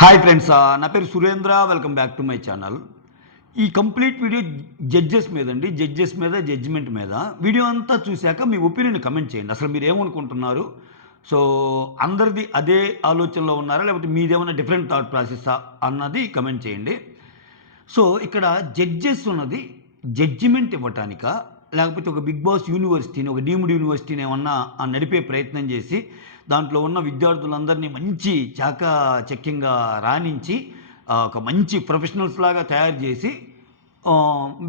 Hi friends, నా పేరు Surendra. Welcome back to my channel. ఈ కంప్లీట్ వీడియో జడ్జెస్ మీద అండి, జడ్జెస్ మీద, జడ్జిమెంట్ మీద. వీడియో అంతా చూశాక మీ ఒపీనియన్ కమెంట్ చేయండి. అసలు మీరు ఏమనుకుంటున్నారు? సో అందరిది అదే ఆలోచనలో ఉన్నారా, లేకపోతే మీదేమన్నా డిఫరెంట్ థాట్ ప్రాసెస్సా అన్నది కమెంట్ చేయండి. సో ఇక్కడ జడ్జెస్ ఉన్నది జడ్జిమెంట్ ఇవ్వటానికా, లేకపోతే ఒక బిగ్ బాస్ యూనివర్సిటీని, ఒక డీమ్డ్ యూనివర్సిటీని ఏమన్నా నడిపే ప్రయత్నం చేసి దాంట్లో ఉన్న విద్యార్థులందరినీ మంచి చాకచక్యంగా రాణించి ఒక మంచి ప్రొఫెషనల్స్ లాగా తయారు చేసి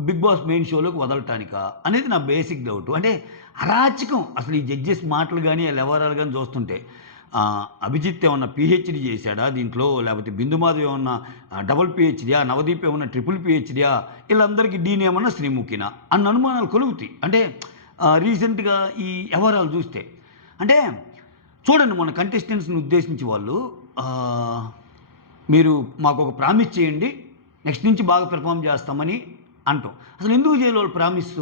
బిగ్ బాస్ మెయిన్ షోలోకి వదలటానికా అనేది నా బేసిక్ డౌట్. అంటే అరాచకం అసలు ఈ జడ్జెస్ మాటలు కానీ వ్యవహారాలు కానీ చూస్తుంటే. అభిజిత్ ఏమన్నా పిహెచ్డి చేశాడా దీంట్లో, లేకపోతే బిందుమాధవ్ ఏమన్నా డబుల్ పిహెచ్డియా, నవదీప్ ఏమన్నా ట్రిపుల్ పిహెచ్డియా, వీళ్ళందరికీ డీన్ ఏమన్నా శ్రీముఖినా అన్న అనుమానాలు కలుగుతాయి. అంటే రీసెంట్గా ఈ వ్యవహారాలు చూస్తే. అంటే చూడండి, మన కంటెస్టెంట్స్ని ఉద్దేశించి వాళ్ళు మీరు మాకు ఒక ప్రామిస్ చేయండి, నెక్స్ట్ నుంచి బాగా పెర్ఫామ్ చేస్తామని అంటాం. అసలు ఎందుకు చేయాలి వాళ్ళు ప్రామిస్?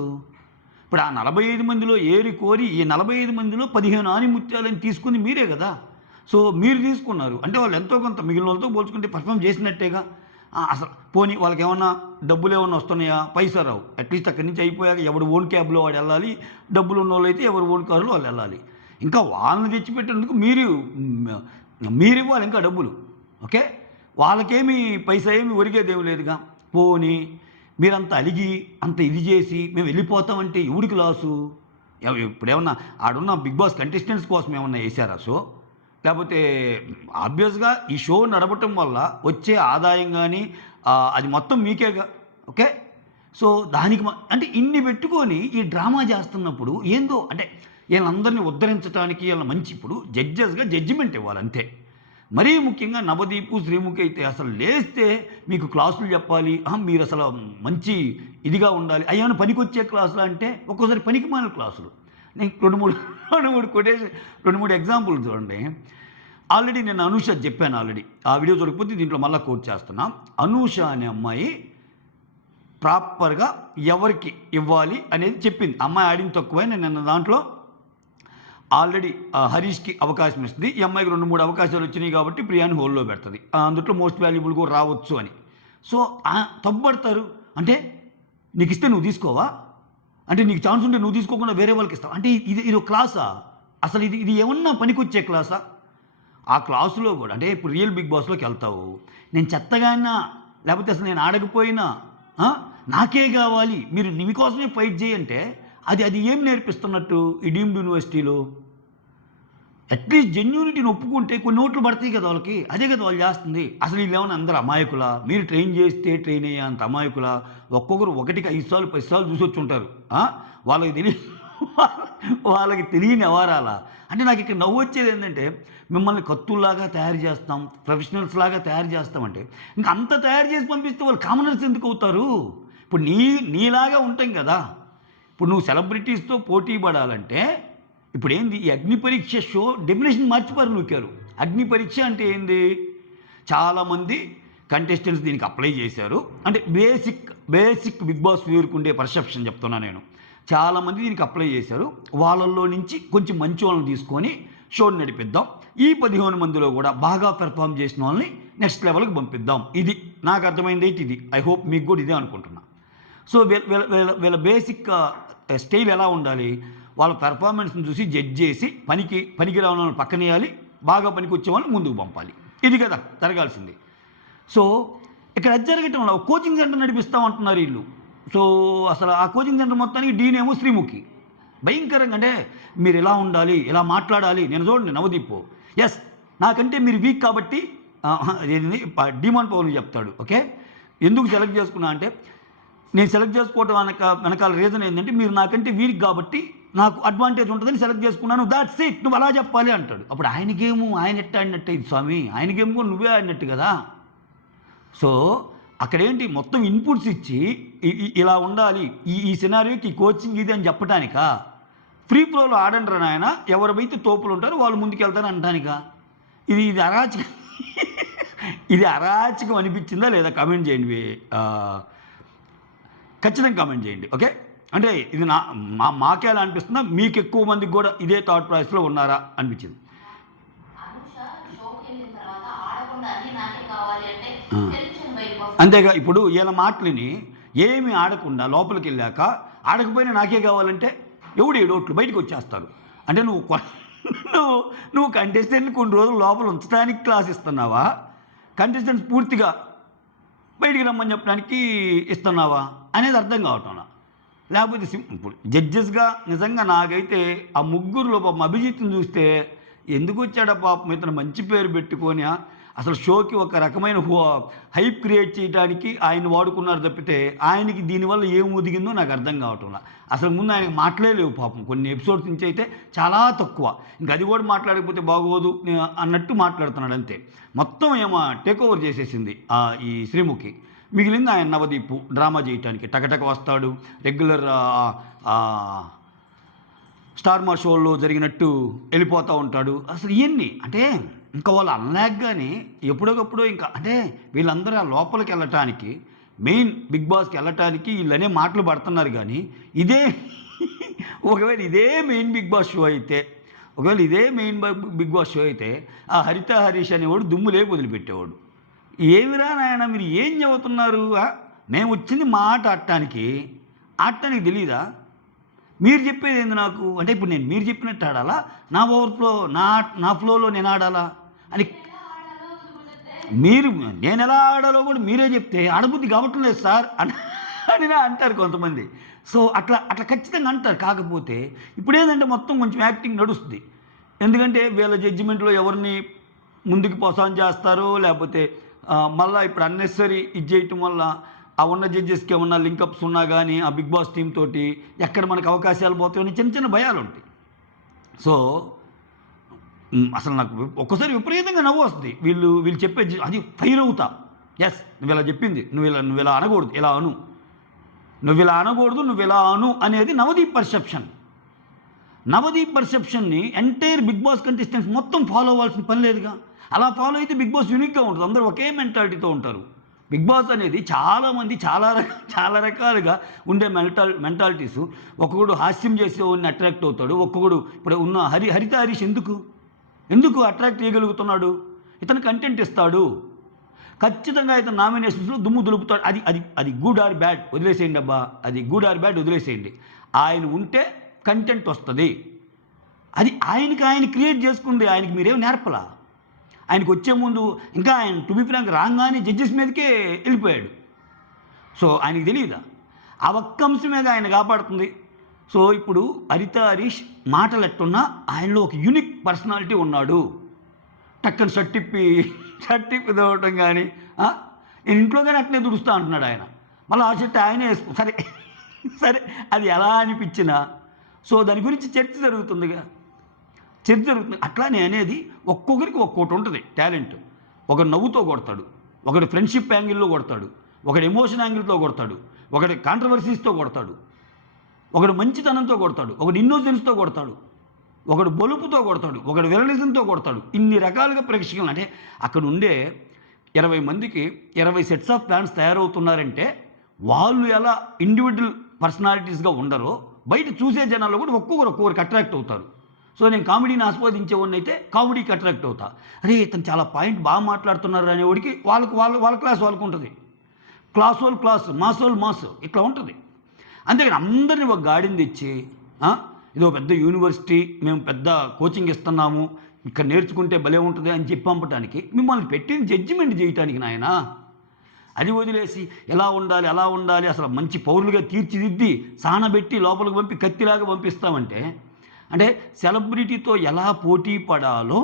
ఇప్పుడు ఆ 45 మందిలో ఏరి కోరి ఈ 45 మందిలో 15 ఆనిముత్యాలని తీసుకుంది మీరే కదా. సో మీరు తీసుకున్నారు అంటే వాళ్ళు ఎంతో కొంత మిగిలిన వాళ్ళతో పోల్చుకుంటే పర్ఫామ్ చేసినట్టేగా. అసలు పోనీ వాళ్ళకి ఏమన్నా డబ్బులు ఏమన్నా వస్తున్నాయా? పైసా రావు. అట్లీస్ట్ అక్కడి నుంచి అయిపోయాక ఎవడు ఓన్ క్యాబ్లో వాడు వెళ్ళాలి, డబ్బులు ఉన్న వాళ్ళు అయితే ఎవరు ఓన్ కారులో వాళ్ళు వెళ్ళాలి. ఇంకా వాళ్ళని తెచ్చిపెట్టేందుకు మీరు ఇవ్వాలి ఇంకా డబ్బులు. ఓకే, వాళ్ళకేమి పైసా ఏమి ఒరిగేదేమి లేదుగా. పోనీ మీరంతా అలిగి అంత ఇది చేసి మేము వెళ్ళిపోతామంటే ఎవడికి లాసు? ఇప్పుడు ఏమన్నా ఆడున్న బిగ్ బాస్ కంటెస్టెంట్స్ కోసం ఏమన్నా వేసారా షో? లేకపోతే ఆబ్వియస్గా ఈ షో నడపటం వల్ల వచ్చే ఆదాయం కానీ అది మొత్తం మీకేగా. ఓకే, సో దానికి అంటే ఇన్ని పెట్టుకొని ఈ డ్రామా చేస్తున్నప్పుడు ఏందో అంటే వీళ్ళందరినీ ఉద్ధరించడానికి వీళ్ళ మంచి ఇప్పుడు జడ్జెస్గా జడ్జిమెంట్ ఇవ్వాలి అంతే. మరీ ముఖ్యంగా నవదీపు, శ్రీముఖి అయితే అసలు లేస్తే మీకు క్లాసులు చెప్పాలి, మీరు అసలు మంచి ఇదిగా ఉండాలి. అయ్యాను పనికొచ్చే క్లాసులు అంటే ఒక్కోసారి పనికి మాలిన క్లాసులు. నేను రెండు మూడు ఎగ్జాంపుల్ చూడండి. ఆల్రెడీ నేను అనూష చెప్పాను ఆల్రెడీ. ఆ వీడియో చూడకపోతే దీంట్లో మళ్ళీ కోట్ చేస్తున్నా. అనూష అనే అమ్మాయి ప్రాపర్గా ఎవరికి ఇవ్వాలి అనేది చెప్పింది. అమ్మాయి ఆడిన తక్కువే. నేను దాంట్లో ఆల్రెడీ హరీష్కి అవకాశం ఇస్తుంది. ఈ అమ్మాయికి 2-3 అవకాశాలు వచ్చినాయి కాబట్టి ప్రియాని హోల్లో పెడుతుంది. అందులో మోస్ట్ వాల్యుబుల్ కూడా రావచ్చు అని. సో తప్పుపడతారు. అంటే నీకు ఇస్తే నువ్వు తీసుకోవా, అంటే నీకు ఛాన్స్ ఉంటే నువ్వు తీసుకోకుండా వేరే వాళ్ళకి ఇస్తావు అంటే ఇది క్లాసా? అసలు ఇది ఏమన్నా పనికొచ్చే క్లాసా? ఆ క్లాసులో కూడా అంటే ఇప్పుడు రియల్ బిగ్ బాస్లోకి వెళ్తావు, నేను చెత్తగానా లేకపోతే అసలు నేను ఆడకపోయినా నాకే కావాలి, మీరు మీకోసమే ఫైట్ చేయంటే అది ఏం నేర్పిస్తున్నట్టు ఈ డీమ్డ్ యూనివర్సిటీలో? అట్లీస్ట్ జెన్యూనిటీని ఒప్పుకుంటే కొన్ని ఓట్లు పడతాయి కదా వాళ్ళకి. అదే కదా వాళ్ళు చేస్తుంది. అసలు వీళ్ళేమన్నా అందరూ అమాయకులా? మీరు ట్రైన్ చేస్తే ట్రైన్ అయ్యే అంత అమాయకులా? ఒక్కొక్కరు 1కి 5 సార్లు 10 సార్లు చూసి వచ్చి ఉంటారు. వాళ్ళకి తెలియని వ్యవహారాలా? అంటే నాకు ఇక్కడ నవ్వు వచ్చేది ఏంటంటే మిమ్మల్ని కత్తుల్లాగా తయారు చేస్తాం, ప్రొఫెషనల్స్ లాగా తయారు చేస్తామంటే ఇంకా అంత తయారు చేసి పంపిస్తే వాళ్ళు కామనర్స్ ఎందుకు అవుతారు? ఇప్పుడు నీలాగా ఉంటాం కదా. ఇప్పుడు నువ్వు సెలబ్రిటీస్తో పోటీ పడాలంటే ఇప్పుడు ఏంది ఈ అగ్ని పరీక్ష షో డెఫినేషన్ మార్చిపారు నూకారు. అగ్ని పరీక్ష అంటే ఏంది? చాలామంది కంటెస్టెంట్స్ దీనికి అప్లై చేశారు. అంటే బేసిక్ బిగ్ బాస్ వేరుకుండే పర్సెప్షన్ చెప్తున్నా నేను. చాలామంది దీనికి అప్లై చేశారు. వాళ్ళల్లో నుంచి కొంచెం మంచి వాళ్ళని తీసుకొని షోని నడిపిద్దాం. ఈ 15 మందిలో కూడా బాగా పెర్ఫామ్ చేసిన వాళ్ళని నెక్స్ట్ లెవెల్కి పంపిద్దాం. ఇది నాకు అర్థమైంది అయితే ఇది. ఐ హోప్ మీకు కూడా ఇదే అనుకుంటున్నా. సో వీళ్ళ బేసిక్ స్టైల్ ఎలా ఉండాలి? వాళ్ళ పెర్ఫార్మెన్స్ని చూసి జడ్జ్ చేసి పనికి రాని వాళ్ళని పక్కనేయాలి, బాగా పనికి వచ్చే వాళ్ళని ముందుకు పంపాలి. ఇది కదా జరగాల్సింది. సో ఇక్కడ అది జరగటం వల్ల కోచింగ్ సెంటర్ నడిపిస్తామంటున్నారు వీళ్ళు. సో అసలు ఆ కోచింగ్ సెంటర్ మొత్తానికి డీనేమో శ్రీముఖి. భయంకరంగా అంటే మీరు ఎలా ఉండాలి, ఎలా మాట్లాడాలి. నేను చూడండి నవదీప్, ఎస్ నాకంటే మీరు వీక్ కాబట్టి డిమాండ్ పవన్ చెప్తాడు. ఓకే, ఎందుకు సెలెక్ట్ చేసుకున్నా అంటే నేను సెలెక్ట్ చేసుకోవడం వెనకాల రీజన్ ఏంటంటే మీరు నాకంటే వీక్ కాబట్టి నాకు అడ్వాంటేజ్ ఉంటుందని సెలెక్ట్ చేసుకున్నాను, దాట్స్ ఇట్, నువ్వు అలా చెప్పాలి అంటాడు. అప్పుడు ఆయన ఎట్ట ఆడినట్టే ఇది స్వామి, ఆయనకేమో కూడా నువ్వే ఆడినట్టు కదా. సో అక్కడేంటి మొత్తం ఇన్పుట్స్ ఇచ్చి ఇలా ఉండాలి, ఈ సినారియోకి కోచింగ్ ఇది అని చెప్పడానికా? ఫ్రీ ఫ్లోలో ఆడండి రా నాయన, ఎవరైతే తోపులు ఉంటారో వాళ్ళు ముందుకు వెళ్తారని అనటానికా? ఇది అరాచకం. ఇది అరాచకం అనిపించిందా లేదా? కామెంట్ చేయండి, ఖచ్చితంగా కామెంట్ చేయండి. ఓకే, అంటే ఇది మాకే అలా అనిపిస్తుందా, మీకు ఎక్కువ మందికి కూడా ఇదే థాట్ ప్రాసెస్లో ఉన్నారా అనిపించింది? ఆ. అంతేగా ఇప్పుడు వీళ్ళ మాటలని ఏమి ఆడకుండా లోపలికి వెళ్ళాక ఆడకపోయినా నాకే కావాలంటే ఎవడు ఏడోట్లు బయటకు వచ్చేస్తారు. అంటే నువ్వు నువ్వు కంటెస్టెంట్ని కొన్ని రోజులు లోపల ఉంచడానికి క్లాస్ ఇస్తున్నావా, కంటెస్టెంట్స్ పూర్తిగా బయటికి రమ్మని చెప్పడానికి ఇస్తున్నావా అనేది అర్థం కావటంలా. లేకపోతే ఇప్పుడు జడ్జెస్గా నిజంగా నాకైతే ఆ ముగ్గురులో పాపం అభిజిత్ని చూస్తే ఎందుకు వచ్చాడా పాపం, ఇతను మంచి పేరు పెట్టుకొని అసలు షోకి ఒక రకమైన హైప్ క్రియేట్ చేయడానికి ఆయన వాడుకున్నారు తప్పితే ఆయనకి దీనివల్ల ఏం ఒదిగిందో నాకు అర్థం కావటంలా. అసలు ముందు ఆయనకు మాట్లాడలేవు పాపం, కొన్ని ఎపిసోడ్స్ నుంచి అయితే చాలా తక్కువ, ఇంకా అది కూడా మాట్లాడకపోతే బాగోదు అన్నట్టు మాట్లాడుతున్నాడు అంతే. మొత్తం ఏమో టేక్ ఓవర్ చేసేసింది ఈ శ్రీముఖి. మిగిలింది ఆయన నవదీప్ డ్రామా చేయటానికి టకటక వస్తాడు, రెగ్యులర్ స్టార్ మా షోల్లో జరిగినట్టు వెళ్ళిపోతూ ఉంటాడు. అసలు ఇవన్నీ అంటే ఇంకా వాళ్ళు అనలేకగానే ఎప్పుడోకప్పుడు ఇంకా అంటే వీళ్ళందరూ ఆ లోపలికి వెళ్ళటానికి మెయిన్ బిగ్ బాస్కి వెళ్ళటానికి వీళ్ళనే మాటలు పడుతున్నారు. కానీ ఒకవేళ ఇదే మెయిన్ బిగ్ బాస్ షో అయితే బిగ్ బాస్ షో అయితే ఆ హరిత హరీష్ అనేవాడు దుమ్ము లేపు వదిలిపెట్టేవాడు. ఏమిరా నాయన మీరు ఏం చెబుతున్నారు, మేము వచ్చింది మాట ఆడటానికి తెలీదా, మీరు చెప్పేది ఏంది నాకు అంటే ఇప్పుడు నేను మీరు చెప్పినట్టు ఆడాలా, నా ఓవర్ఫ్లో నా ఫ్లోలో నేను ఆడాలా అని నేను ఎలా ఆడాలో కూడా మీరే చెప్తే ఆడబుద్ధి కావటం లేదు సార్ అని అంటారు కొంతమంది. సో అట్లా ఖచ్చితంగా అంటారు. కాకపోతే ఇప్పుడు ఏంటంటే మొత్తం కొంచెం యాక్టింగ్ నడుస్తుంది. ఎందుకంటే వీళ్ళ జడ్జిమెంట్లో ఎవరిని ముందుకు ప్రోత్సాహం చేస్తారో లేకపోతే మళ్ళీ ఇప్పుడు అన్నెసరీ ఇది చేయటం వల్ల ఆ ఉన్న జడ్జెస్కి ఏమన్నా లింకప్స్ ఉన్నా కానీ ఆ బిగ్ బాస్ టీమ్ తోటి ఎక్కడ మనకు అవకాశాలు పోతాయని చిన్న చిన్న భయాలు ఉంటాయి. సో అసలు నాకు ఒక్కసారి విపరీతంగా నవ్వు వస్తుంది. వీళ్ళు చెప్పే అది ఫైర్ అవుతా. ఎస్ నువ్వు ఇలా చెప్పింది, నువ్వు ఇలా అనకూడదు, ఇలా అను, నువ్వు ఇలా అనకూడదు, నువ్వు ఇలా అను అనేది నవదీప్ పర్సెప్షన్ని ఎంటైర్ బిగ్ బాస్ కంటెస్టెంట్స్ మొత్తం ఫాలో అవ్వాల్సిన పని లేదుగా. అలా ఫాలో అయితే బిగ్ బాస్ యూనిక్గా ఉంటుంది, అందరూ ఒకే మెంటాలిటీతో ఉంటారు. బిగ్ బాస్ అనేది చాలామంది చాలా రకాలుగా ఉండే మెంటాలిటీస్. ఒక్కొక్కడు హాస్యం చేసేవాడిని అట్రాక్ట్ అవుతాడు, ఒక్కొక్కడు ఇప్పుడు ఉన్న హరిత హరీష్ ఎందుకు అట్రాక్ట్ చేయగలుగుతున్నాడు, ఇతను కంటెంట్ ఇస్తాడు, ఖచ్చితంగా ఇతను నామినేషన్స్లో దుమ్ము దులుపుతాడు. అది గుడ్ ఆర్ బ్యాడ్ వదిలేసేయండి అబ్బా, అది గుడ్ ఆర్ బ్యాడ్ వదిలేసేయండి. ఆయన ఉంటే కంటెంట్ వస్తుంది, అది ఆయన క్రియేట్ చేసుకుంది, ఆయనకి మీరేం నేర్పలా. ఆయనకు వచ్చే ముందు ఇంకా ఆయన టు బి ఫ్రాంక్ రాగానే జడ్జెస్ మీదకే వెళ్ళిపోయాడు. సో ఆయనకి తెలియదా, ఆ ఒక్క అంశమేగా ఆయన కాపాడుతుంది. సో ఇప్పుడు హరిత హరీష్ మాటలు ఎట్టున్నా ఆయనలో ఒక యూనిక్ పర్సనాలిటీ ఉన్నాడు. టక్కన షట్టిప్పి దొరకటం కానీ నేను ఇంట్లో కానీ అట్నే దుడుస్తా అంటున్నాడు ఆయన. మళ్ళీ ఆ షర్ట్ ఆయనే వేసుకో సరే అది ఎలా అనిపించినా సో దాని గురించి చర్చ జరుగుతుంది. అట్లా నేను అనేది ఒక్కొక్కరికి ఒక్కొక్కటి ఉంటుంది టాలెంట్. ఒకడు నవ్వుతో కొడతాడు, ఒకడు ఫ్రెండ్షిప్ యాంగిల్లో కొడతాడు, ఒకడు ఎమోషన్ యాంగిల్తో కొడతాడు, ఒకటి కాంట్రవర్సీస్తో కొడతాడు, ఒకడు మంచితనంతో కొడతాడు, ఒకడు ఇన్నోసెన్స్తో కొడతాడు, ఒకడు బలుపుతో కొడతాడు, ఒకడు విరలిజంతో కొడతాడు. ఇన్ని రకాలుగా ప్రేక్షకులు అంటే అక్కడ ఉండే 20 మందికి 20 సెట్స్ ఆఫ్ ప్లాన్స్ తయారవుతున్నారంటే వాళ్ళు ఎలా ఇండివిజువల్ పర్సనాలిటీస్గా ఉండరో బయట చూసే జనాల్లో కూడా ఒక్కొక్కరికి అట్రాక్ట్ అవుతారు. సో నేను కామెడీని ఆస్వాదించేవాడిని అయితే కామెడీకి అట్రాక్ట్ అవుతా. అరే ఇతను చాలా పాయింట్ బాగా మాట్లాడుతున్నారు అనేవాడికి వాళ్ళ క్లాస్ వాళ్ళకు ఉంటుంది, క్లాస్ మాస్ ఇట్లా ఉంటుంది. అంతేగాని అందరినీ ఒక గాడిని తెచ్చి ఇదో పెద్ద యూనివర్సిటీ, మేము పెద్ద కోచింగ్ ఇస్తున్నాము, ఇక్కడ నేర్చుకుంటే భలే ఉంటుంది అని చెప్పి పంపడానికి మిమ్మల్ని పెట్టిన జడ్జిమెంట్ చేయటానికి నాయన. అది వదిలేసి ఎలా ఉండాలి అలా ఉండాలి అసలు మంచి పౌరులుగా తీర్చిదిద్ది సానబెట్టి లోపలికి పంపి కత్తిలాగా పంపిస్తామంటే అంటే సెలబ్రిటీతో ఎలా పోటీ పడాలో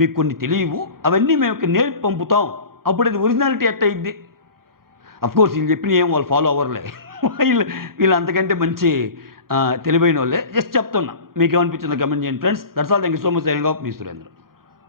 మీకు కొన్ని తెలియవు, అవన్నీ మేము నేర్పి పంపుతాం. అప్పుడు అది ఒరిజినాలిటీ ఎట్టయిద్ది. అఫ్కోర్స్ వీళ్ళు చెప్పిన ఏం వాళ్ళు ఫాలో అవర్లే, వీళ్ళు అంతకంటే మంచి తెలివైన వాళ్ళే. జస్ట్ చెప్తున్నా, మీకు ఏమనిపించిందో కమెంట్ చేయండి friends. That's all. Thank you so much. Signing off me Surendra.